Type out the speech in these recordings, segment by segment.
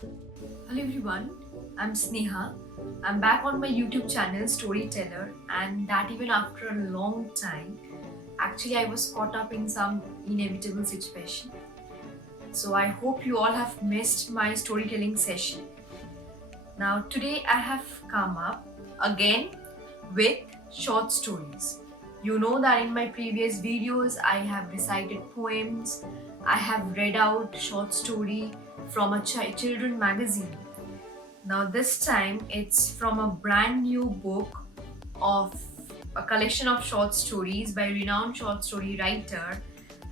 Hello everyone, I'm Sneha. I'm back on my YouTube channel Storyteller, and that even after a long time. Actually, I was caught up in some inevitable situation. So I hope you all have missed my storytelling session. Now, today I have come up again with short stories. You know that in my previous videos I have recited poems, I have read out short story from a children magazine. Now, this time it's from a brand new book of a collection of short stories by a renowned short story writer.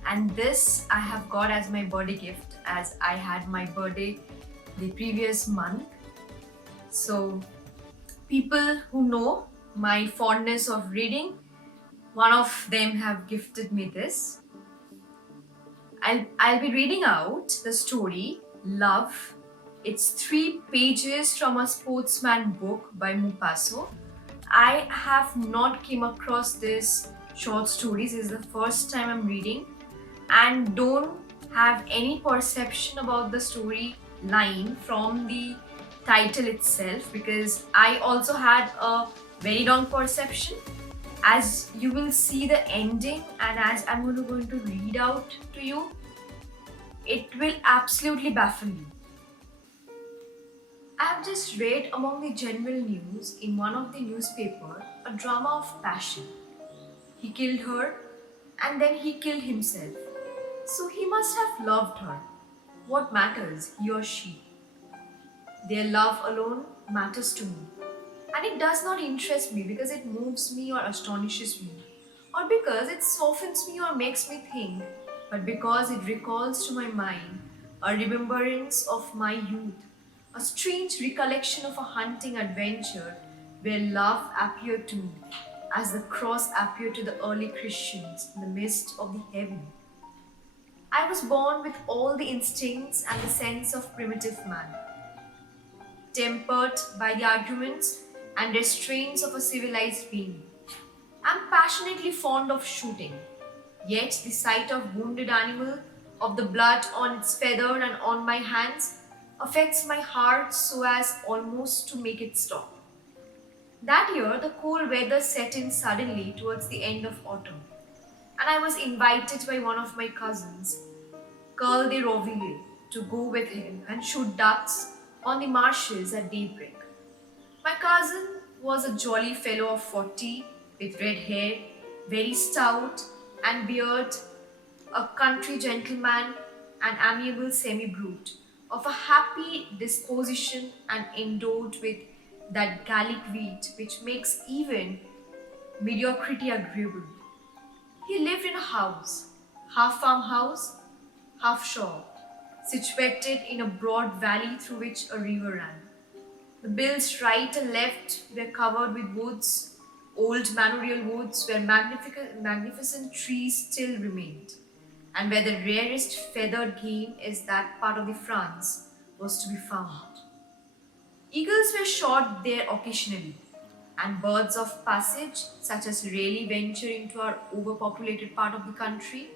And this I have got as my birthday gift as I had my birthday the previous month. So, people who know my fondness of reading, one of them have gifted me this. I'll be reading out the story Love. It's 3 pages from a sportsman book by Mupasso. I have not came across this short stories. This is the first time I'm reading and don't have any perception about the story line from the title itself because I also had a very wrong perception. As you will see the ending and as I'm going to read out to you, it will absolutely baffle you. I have just read among the general news in one of the newspaper a drama of passion. He killed her and then he killed himself. So he must have loved her. What matters, he or she? Their love alone matters to me. And it does not interest me because it moves me or astonishes me, or because it softens me or makes me think, but because it recalls to my mind a remembrance of my youth, a strange recollection of a hunting adventure where love appeared to me as the cross appeared to the early Christians in the midst of the heaven. I was born with all the instincts and the sense of primitive man, tempered by the arguments and restraints of a civilized being. I'm passionately fond of shooting, yet the sight of wounded animal, of the blood on its feather and on my hands, affects my heart so as almost to make it stop. That year, the cold weather set in suddenly towards the end of autumn, and I was invited by one of my cousins, Carl de Roville, to go with him and shoot ducks on the marshes at daybreak. My cousin was a jolly fellow of 40 with red hair, very stout and beard, a country gentleman, an amiable semi brute, of a happy disposition and endowed with that Gallic wit which makes even mediocrity agreeable. He lived in a house, half farmhouse, half shop, situated in a broad valley through which a river ran. The bills right and left were covered with woods, old manorial woods where magnificent trees still remained, and where the rarest feathered game is that part of the France was to be found. Eagles were shot there occasionally, and birds of passage, such as rarely venture into our overpopulated part of the country,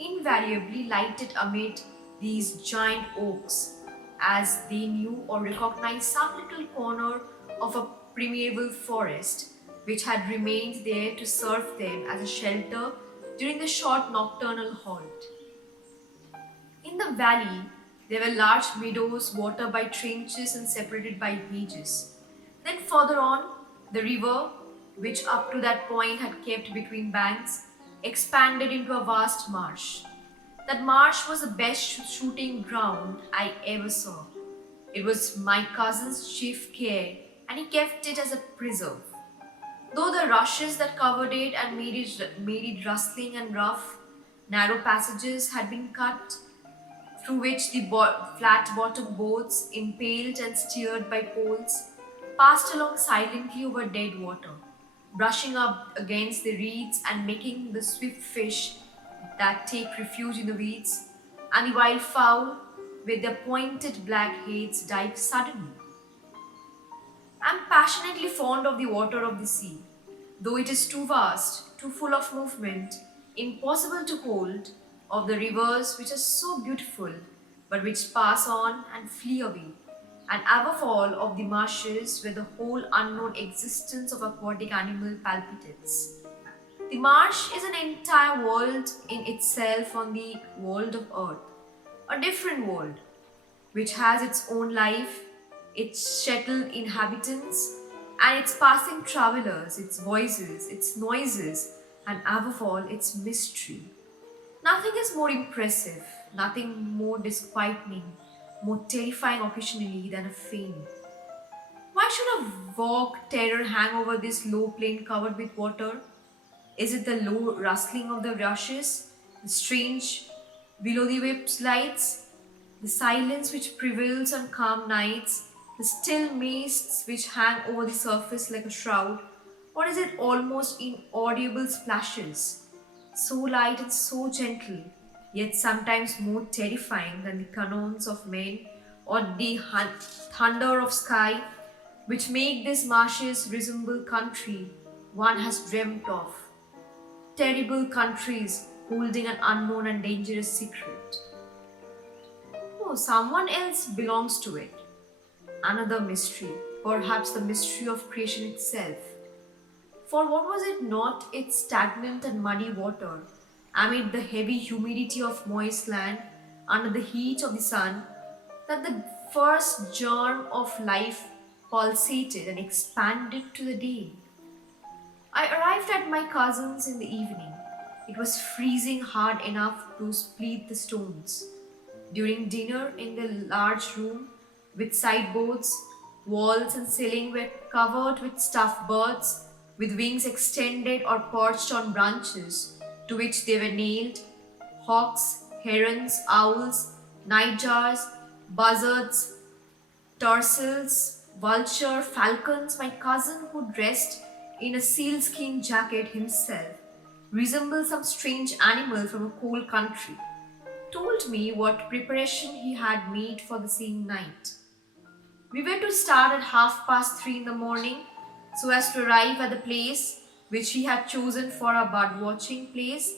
invariably lighted amid these giant oaks, as they knew or recognized some little corner of a primeval forest which had remained there to serve them as a shelter during the short nocturnal halt. In the valley, there were large meadows watered by trenches and separated by hedges. Then further on, the river, which up to that point had kept between banks, expanded into a vast marsh. That marsh was the best shooting ground I ever saw. It was my cousin's chief care, and he kept it as a preserve. Though the rushes that covered it and made it rustling and rough, narrow passages had been cut, through which the flat-bottomed boats, impaled and steered by poles, passed along silently over dead water, brushing up against the reeds and making the swift fish that take refuge in the weeds, and the wild fowl with their pointed black heads dive suddenly. I am passionately fond of the water of the sea, though it is too vast, too full of movement, impossible to hold, of the rivers which are so beautiful, but which pass on and flee away. an everfall of the marshes where the whole unknown existence of aquatic animal palpitates. The marsh is an entire world in itself on the world of earth, a different world which has its own life, its shuttled inhabitants, and its passing travelers, its voices, its noises, and above all, its mystery. Nothing is more impressive, nothing more disquieting, more terrifying occasionally than a faint. Why should a vague terror hang over this low plain covered with water? Is it the low rustling of the rushes, the strange below the whips lights, the silence which prevails on calm nights, the still mists which hang over the surface like a shroud, or is it almost inaudible splashes, so light and so gentle, yet sometimes more terrifying than the cannons of men or the thunder of sky, which make these marshes resemble country one has dreamt of, terrible countries holding an unknown and dangerous secret? No, someone else belongs to it. Another mystery, perhaps the mystery of creation itself. For what was it not its stagnant and muddy water, amid the heavy humidity of moist land, under the heat of the sun, that the first germ of life pulsated and expanded to the day? I arrived at my cousin's in the evening. It was freezing hard enough to split the stones. During dinner in the large room, with sideboards, walls and ceiling were covered with stuffed birds, with wings extended or perched on branches to which they were nailed, hawks, herons, owls, nightjars, buzzards, tercels, vulture, falcons. My cousin, who dressed in a sealskin jacket himself, resembled some strange animal from a cold country, told me what preparation he had made for the same night. We were to start at 3:30 in the morning so as to arrive at the place which he had chosen for a bird watching place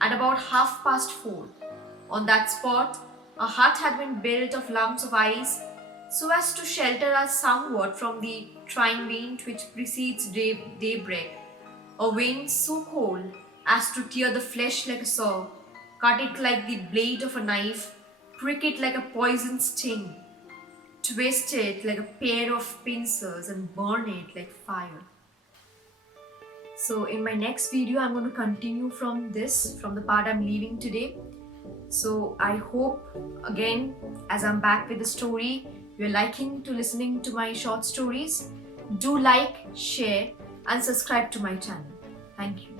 at about 4:30. On that spot, a hut had been built of lumps of ice so as to shelter us somewhat from the trying wind which precedes daybreak, a wind so cold as to tear the flesh like a saw, cut it like the blade of a knife, prick it like a poisoned sting, twist it like a pair of pincers, and burn it like fire. So in my next video, I'm going to continue from the part I'm leaving today. So I hope again, as I'm back with the story, you're liking to listening to my short stories. Do like, share, and subscribe to my channel. Thank you.